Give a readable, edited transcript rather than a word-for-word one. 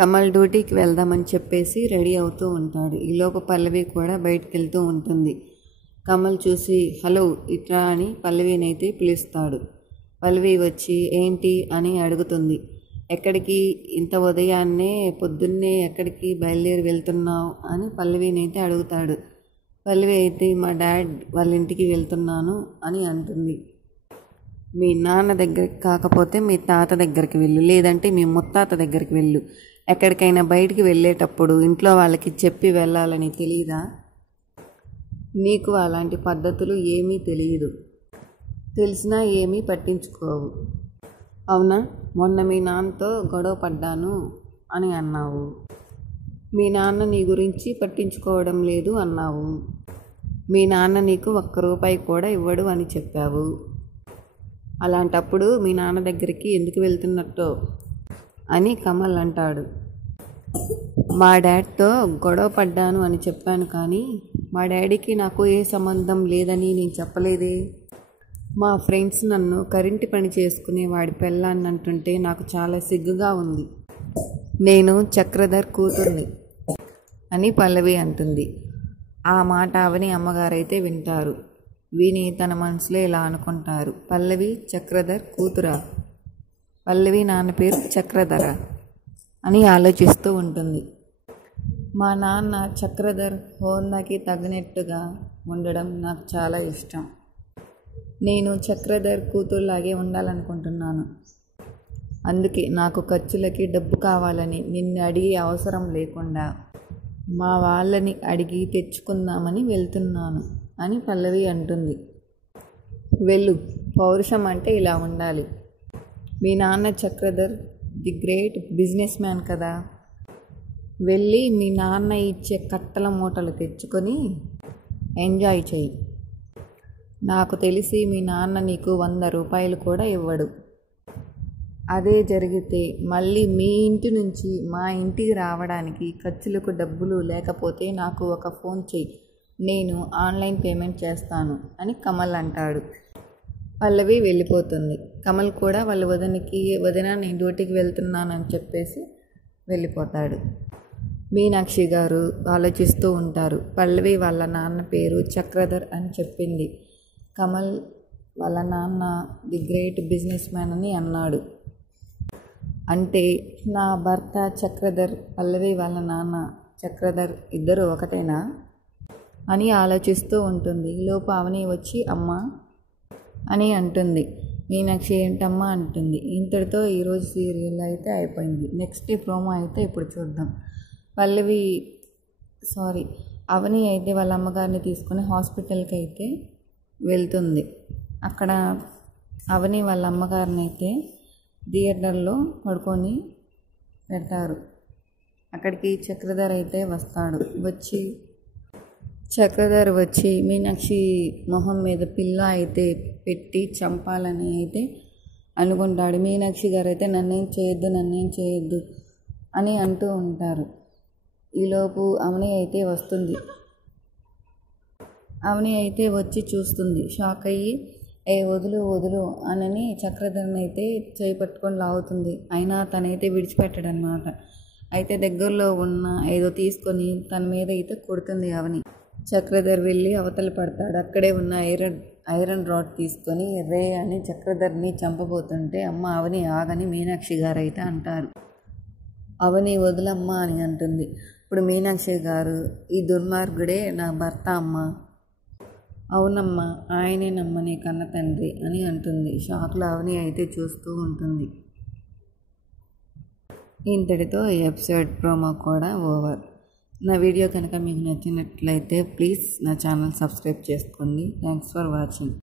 కమల్ డ్యూటీకి వెళ్దామని చెప్పేసి రెడీ అవుతూ ఉంటాడు. ఈలోపు పల్లవి కూడా బయటికి వెళ్తూ ఉంటుంది. కమల్ చూసి హలో ఇట్రా అని పల్లవినైతే పిలుస్తాడు. పల్లవి వచ్చి ఏంటి అని అడుగుతుంది. ఎక్కడికి ఇంత ఉదయాన్నే పొద్దున్నే ఎక్కడికి బయలుదేరి వెళ్తున్నావు అని పల్లవినైతే అడుగుతాడు. పల్లవి అయితే మా డాడ్ వాళ్ళ ఇంటికి వెళ్తున్నాను అని అంటుంది. మీ నాన్న దగ్గరికి కాకపోతే మీ తాత దగ్గరికి వెళ్ళు, లేదంటే మీ ముత్తాత దగ్గరికి వెళ్ళు. ఎక్కడికైనా బయటికి వెళ్ళేటప్పుడు ఇంట్లో వాళ్ళకి చెప్పి వెళ్ళాలని తెలీదా? నీకు అలాంటి పద్ధతులు ఏమీ తెలియదు, తెలిసినా ఏమీ పట్టించుకోవు. అవునా, మొన్న మీ నాన్నతో గొడవ పడ్డాను అని అన్నావు. మీ నాన్న నీ గురించి పట్టించుకోవడం లేదు అన్నావు. మీ నాన్న నీకు ₹1 కూడా ఇవ్వడు అని చెప్పావు. అలాంటప్పుడు మీ నాన్న దగ్గరికి ఎందుకు వెళ్తున్నట్టో అని కమల్ అంటాడు. మా డాడ్తో గొడవ పడ్డాను అని చెప్పాను, కానీ మా డాడీకి నాకు ఏ సంబంధం లేదని నేను చెప్పలేదే. మా ఫ్రెండ్స్ నన్ను కరెంటు పని చేసుకునే వాడి పెళ్ళాన్ని అంటుంటే నాకు చాలా సిగ్గుగా ఉంది. నేను చక్రధర్ కూతుర్ని అని పల్లవి అంటుంది. ఆ మాట అవని అమ్మగారైతే వింటారు. విని తన మనసులో ఇలా అనుకుంటారు, పల్లవి చక్రధర్ కూతురా? పల్లవి నాన్న పేరు చక్రధర అని ఆలోచిస్తూ ఉంటుంది. మా నాన్న చక్రధర్ హోందాకి తగినట్టుగా ఉండడం నాకు చాలా ఇష్టం. నేను చక్రధర్ కూతురులాగే ఉండాలనుకుంటున్నాను. అందుకే నాకు ఖర్చులకి డబ్బు కావాలని నిన్ను అడిగే అవసరం లేకుండా మా వాళ్ళని అడిగి తెచ్చుకుందామని వెళ్తున్నాను అని పల్లవి అంటుంది. వెళ్ళు, పౌరుషం అంటే ఇలా ఉండాలి. మీ నాన్న Chakradhar the great business man కదా. వెళ్ళి మీ నాన్న ఇచ్చే కట్టల మూటలు తెచ్చుకొని ఎంజాయ్ చెయ్యి. నాకు తెలిసి మీ నాన్న నీకు ₹100 కూడా ఇవ్వడు. అదే జరిగితే మళ్ళీ మీ ఇంటి నుంచి మా ఇంటికి రావడానికి ఖర్చులకు డబ్బులు లేకపోతే నాకు ఒక ఫోన్ చెయ్యి, నేను ఆన్లైన్ పేమెంట్ చేస్తాను అని కమల్ అంటాడు. పల్లవి వెళ్ళిపోతుంది. కమల్ కూడా వాళ్ళ వదిన నేను డ్యూటీకి వెళ్తున్నానని చెప్పేసి వెళ్ళిపోతాడు. మీనాక్షి గారు ఆలోచిస్తూ ఉంటారు. పల్లవి వాళ్ళ నాన్న పేరు చక్రధర్ అని చెప్పింది. కమల్ వాళ్ళ నాన్న ది గ్రేట్ బిజినెస్ మ్యాన్ అని అన్నాడు. అంటే నా భర్త చక్రధర్, పల్లవి వాళ్ళ నాన్న చక్రధర్ ఇద్దరు ఒకటేనా అని ఆలోచిస్తూ ఉంటుంది. ఈలోపు అవని వచ్చి అమ్మ అని అంటుంది. మీనాక్షి ఏంటమ్మా అంటుంది. ఇంతటితో ఈరోజు సీరియల్ అయితే అయిపోయింది. నెక్స్ట్ ప్రోమో అయితే ఇప్పుడు చూద్దాం. అవని అయితే వాళ్ళ అమ్మగారిని తీసుకుని హాస్పిటల్కి అయితే వెళ్తుంది. అక్కడ అవని వాళ్ళ అమ్మగారిని అయితే థియేటర్లో పడుకొని పెడతారు. అక్కడికి చక్రధర్ అయితే వస్తాడు. చక్రధర్ వచ్చి మీనాక్షి మొహం మీద పిల్ల అయితే పెట్టి చంపాలని అయితే అనుకుంటాడు. మీనాక్షి గారు అయితే నన్నేం చేయొద్దు అని అంటూ ఉంటారు. ఈలోపు అవని అయితే వస్తుంది. అవని అయితే వచ్చి చూస్తుంది. షాక్ అయ్యి వదులు అని చక్రధర్ని అయితే చేయి పట్టుకొని లాగుతుంది. అయినా తనైతే విడిచిపెట్టడనమాట. అయితే దగ్గరలో ఉన్న ఏదో తీసుకొని తన మీద అయితే కొడుతుంది అవని. చక్రధర్ వెళ్ళి అవతల పడతాడు. అక్కడే ఉన్న ఐరన్ రాడ్ తీసుకొని రే అని చక్రధర్ని చంపబోతుంటే అమ్మ అవని ఆగని మీనాక్షి గారు అయితే అంటారు. అవని వదులమ్మ అని అంటుంది. ఇప్పుడు మీనాక్షి గారు ఈ దుర్మార్గుడే నా భర్త అమ్మ. అవునమ్మా, ఆయనేనమ్మ నీ కన్న తండ్రి అని అంటుంది. షాక్లో అవని అయితే చూస్తూ ఉంటుంది. ఇంతటితో ఈ ఎపిసోడ్ ప్రోమో కూడా ఓవర్. నా వీడియో కనుక మీకు నచ్చినట్లయితే ప్లీజ్ నా ఛానల్ సబ్స్క్రైబ్ చేసుకోండి. Thanks for watching.